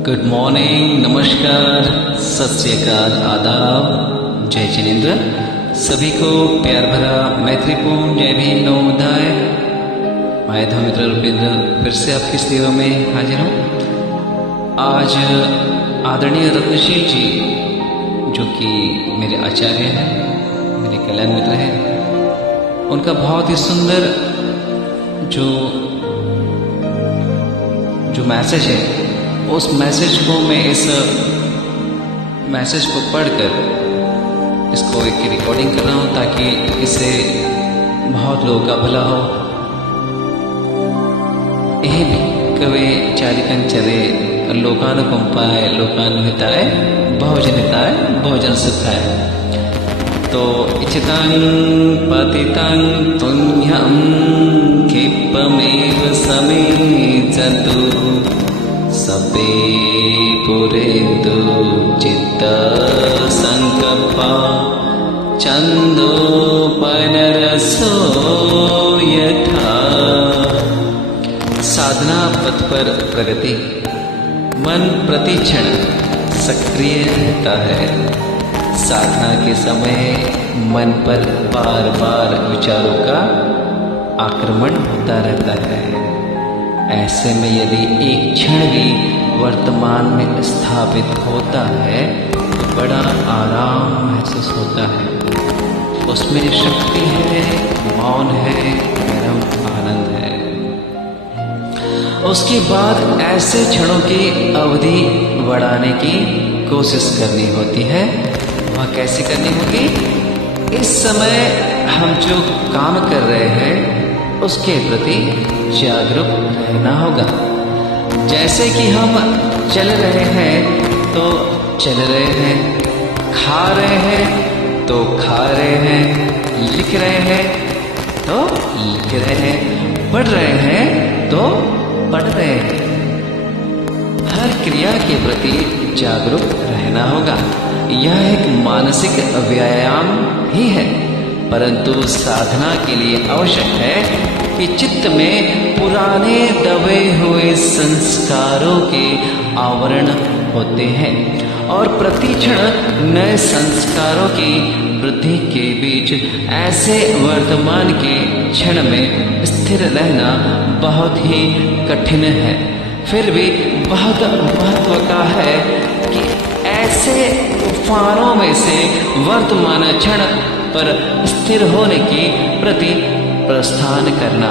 Good morning, नमस्कार, सत श्री अकाल, आदाब, जय जिनेन्द्र। सभी को प्यार भरा मैत्रीपूर्ण जय भीम नवोदय। मैं धर्मेंद्र रूपेंद्र फिर से आपकी सेवा में हाजिर हूँ। आज आदरणीय रत्नशील जी, जो कि मेरे आचार्य हैं, मेरे कल्याण मित्र हैं, उनका बहुत ही सुंदर जो मैसेज है, उस मैसेज को मैं इस मैसेज को पढ़कर इसको एक रिकॉर्डिंग कर रहा हूँ, ताकि इससे बहुत लोगों का भला हो। यही कवे चारिकं चले लोकानुकंपाय लोकानुहिताय बहुजनहिताय बहुजन सुखाय। तो इच्छितं पतितं पुण्यं क्षिप्रमेव समेजतु सपे पुरेन्दु चित्त संकल्पा छन्दोपनरसो यथा। साधना पथ पर प्रगति। मन प्रतिक्षण सक्रिय रहता है। साधना के समय मन पर बार बार विचारों का आक्रमण होता रहता है। ऐसे में यदि एक क्षण भी वर्तमान में स्थापित होता है तो बड़ा आराम महसूस होता है। उसमें शक्ति है, मौन है, परम आनंद है। उसके बाद ऐसे क्षणों की अवधि बढ़ाने की कोशिश करनी होती है। वह कैसे करनी होगी? इस समय हम जो काम कर रहे हैं उसके प्रति जागरूक रहना होगा। जैसे कि हम चल रहे हैं तो चल रहे हैं, खा रहे हैं तो खा रहे हैं, लिख रहे हैं तो लिख रहे हैं, पढ़ रहे हैं तो पढ़ रहे हैं। हर क्रिया के प्रति जागरूक रहना होगा। यह एक मानसिक व्यायाम ही है, परंतु साधना के लिए आवश्यक है कि चित्त में पुराने दबे हुए संस्कारों के आवरण होते हैं और प्रतिक्षण नए संस्कारों की वृद्धि के बीच ऐसे वर्तमान के क्षण में स्थिर रहना बहुत ही कठिन है। फिर भी बहुत महत्व का है कि ऐसे तूफानों में से वर्तमान क्षण पर स्थिर होने की प्रति प्रस्थान करना।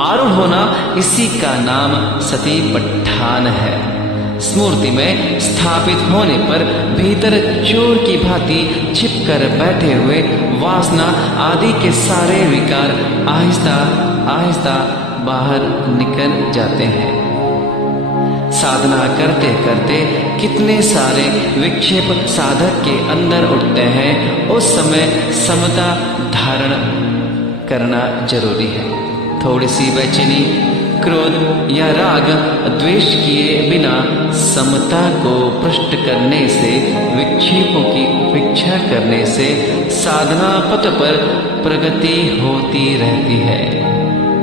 आरूढ़ होना, इसी का नाम सतीपट्ठान है। स्मृति में स्थापित होने पर भीतर चोर की भांति छिपकर बैठे हुए वासना आदि के सारे विकार आहिस्ता आहिस्ता बाहर निकल जाते हैं। साधना करते करते कितने सारे विक्षेप साधक के अंदर उठते हैं। उस समय समता धारण करना जरूरी है। थोड़ी सी बेचैनी, क्रोध या राग द्वेष किए बिना समता को पुष्ट करने से, विक्षेपों की उपेक्षा करने से साधना पथ पर प्रगति होती रहती है।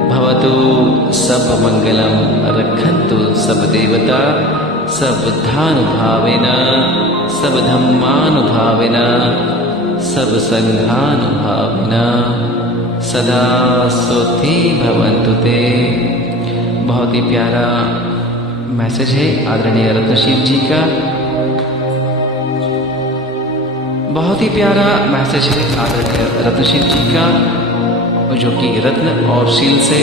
भवतु सब मंगलम रक्षन्तु सब देवता सब धानुभावेन सब धम्मानुभावेन सब संघानुभावेन सदा सोति भवन्तु ते। बहुत ही प्यारा मैसेज है आदरणीय रत्नशील जी का। बहुत ही प्यारा मैसेज है आदरणीय रत्नशील जी का, जो कि रत्न और शील से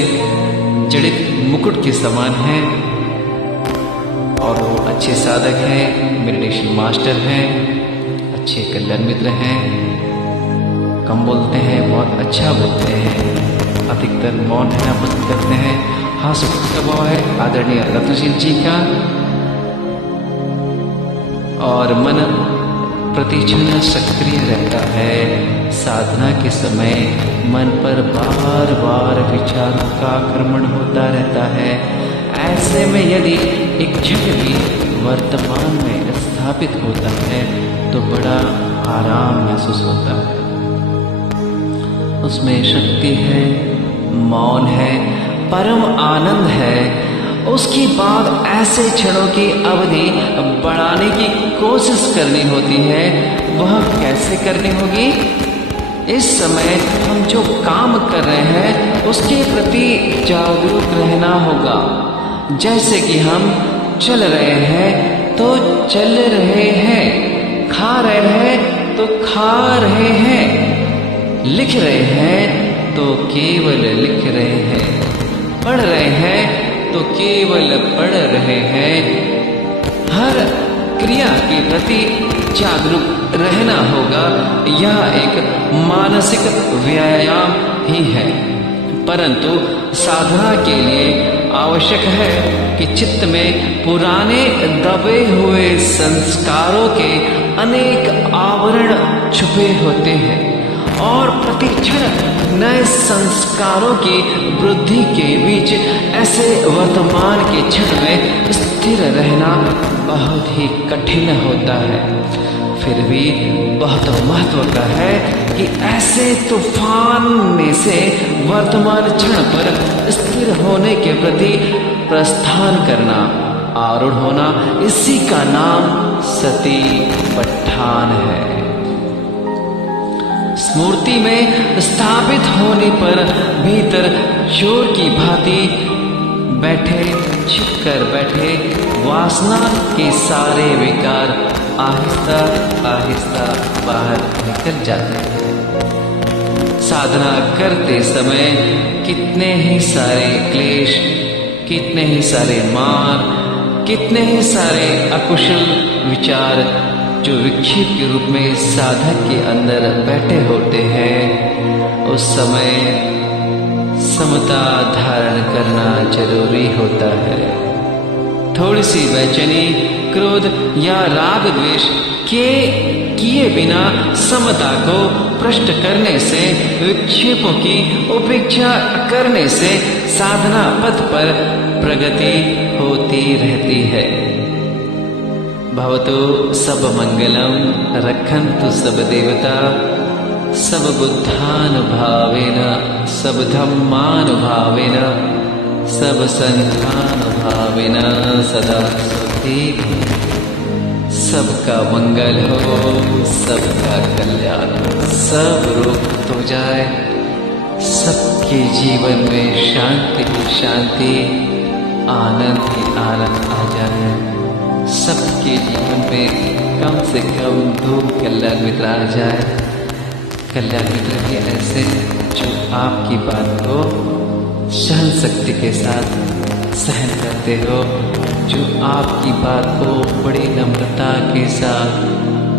जड़ित मुकुट के समान है। और वो अच्छे साधक हैं, मेडिटेशन मास्टर हैं, अच्छे कल्याण मित्र हैं, कम बोलते हैं, बहुत अच्छा बोलते हैं, अधिकतर मौन रहना पसंद करते हैं। हाँ, सुख का भाव है आदरणीय रत्नशील जी का। और मन प्रतिक्षण सक्रिय रहता है। साधना के समय मन पर बार बार विचारों का आक्रमण होता रहता है। ऐसे में यदि एक क्षण भी वर्तमान में स्थापित होता है तो बड़ा आराम महसूस होता है। उसमें शक्ति है, मौन है, परम आनंद है उसके बाद ऐसे क्षणों की अवधि बढ़ाने की कोशिश करनी होती है। वह कैसे करनी होगी? इस समय हम जो काम कर रहे हैं उसके प्रति जागरूक रहना होगा। जैसे कि हम चल रहे हैं तो चल रहे हैं, खा रहे हैं तो खा रहे हैं, लिख रहे हैं तो केवल लिख रहे हैं, पढ़ रहे हैं तो केवल पढ़ रहे हैं। हर क्रिया के प्रति जागरूक रहना होगा। यह एक मानसिक व्यायाम ही है, परंतु साधना के लिए आवश्यक है कि चित्त में पुराने दबे हुए संस्कारों के अनेक आवरण छुपे होते हैं और प्रतिक्षण नए संस्कारों की वृद्धि के बीच ऐसे वर्तमान के क्षण में स्थिर रहना बहुत ही कठिन होता है। फिर भी बहुत महत्व का है कि ऐसे तूफान में से वर्तमान क्षण पर स्थिर होने के प्रति प्रस्थान करना, आरूढ़ होना, इसी का नाम सती पट्ठान है। स्मृति में स्थापित होने पर भीतर चोर की भांति बैठे, छिपकर बैठे वासना के सारे विकार आहिस्ता आहिस्ता बाहर निकल जाते हैं। साधना करते समय कितने ही सारे क्लेश, कितने ही सारे मार, कितने ही सारे अकुशल विचार जो विक्षेप के रूप में साधक के अंदर बैठे होते हैं, उस समय समता धारण करना जरूरी होता है। थोड़ी सी बेचैनी, क्रोध या राग द्वेष के किए बिना समता को भ्रष्ट करने से, विक्षेपों की उपेक्षा करने से साधना पथ पर प्रगति होती रहती है। भवतु सब मंगलम रक्षन्तु सब देवता सब बुद्धानुभावेन सब धम्मानुभावेन सब संघानुभावेन सदा सुखी। सबका मंगल हो, सबका कल्याण हो, सब रोग हो जाए, सबके जीवन में शांति ही शांति, आनंद ही आनंद आ जाए। सबके जीवन में कम से कम 2 कल्याण मित्र आ जाए। कल्याण मित्र भी ऐसे जो आपकी बात को सहन शक्ति के साथ सहन करते हो, जो आपकी बात को बड़ी नम्रता के साथ,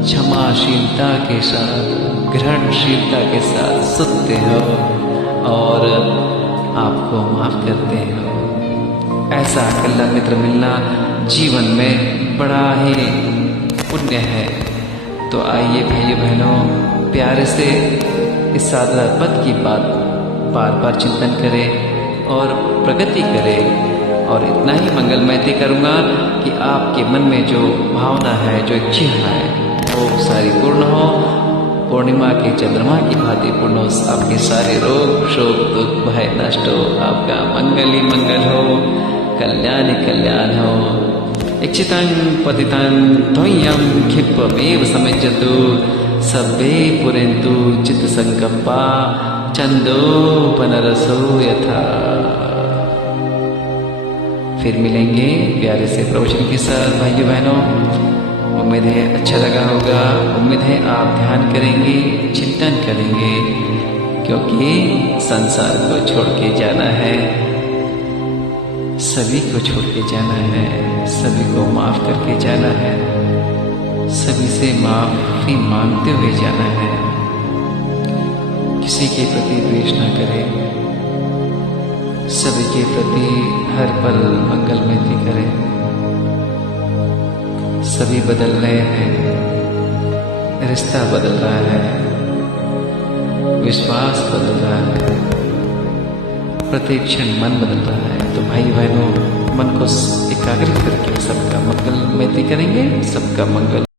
क्षमाशीलता के साथ, ग्रहणशीलता के साथ सुनते हो और आपको माफ करते हो। ऐसा कल्याण मित्र मिलना जीवन में बड़ा ही पुण्य है। तो आइए भाइयों बहनों, प्यारे से इस साधना पद की बात बार बार चिंतन करें और प्रगति करें। और इतना ही मंगलमयती करूँगा कि आपके मन में जो भावना है, जो इच्छा है, वो सारी पूर्ण हो। पूर्णिमा के चंद्रमा की भांति पूर्ण हो। आपके सारे रोग शोक दुख भय नष्ट हो। आपका मंगल ही मंगल हो, कल्याण ही कल्याण हो। इच्छितं पतितं त्वय्यं क्षिप्रमेव समज्जतु सर्वे पुरेन्तु चित्तसंकल्पा छन्दोपनरसो यथा। फिर मिलेंगे प्यारे से प्रवचन के साथ भाइयों बहनों। उम्मीद है अच्छा लगा होगा। उम्मीद है आप ध्यान करेंगे, चिंतन करेंगे, क्योंकि संसार को छोड़ के जाना है, सभी को छोड़ के जाना है, सभी को माफ करके जाना है, सभी से माफी मांगते हुए जाना है। किसी के प्रति द्वेष न करें, सभी के प्रति हर पल मंगलमयती करें। सभी बदल रहे हैं, रिश्ता बदल रहा है, विश्वास बदल रहा है, प्रत्येक क्षण मन बदल रहा है। तो भाई बहनों, मन को एकाग्रित करके सबका मंगलमयती करेंगे, सबका मंगल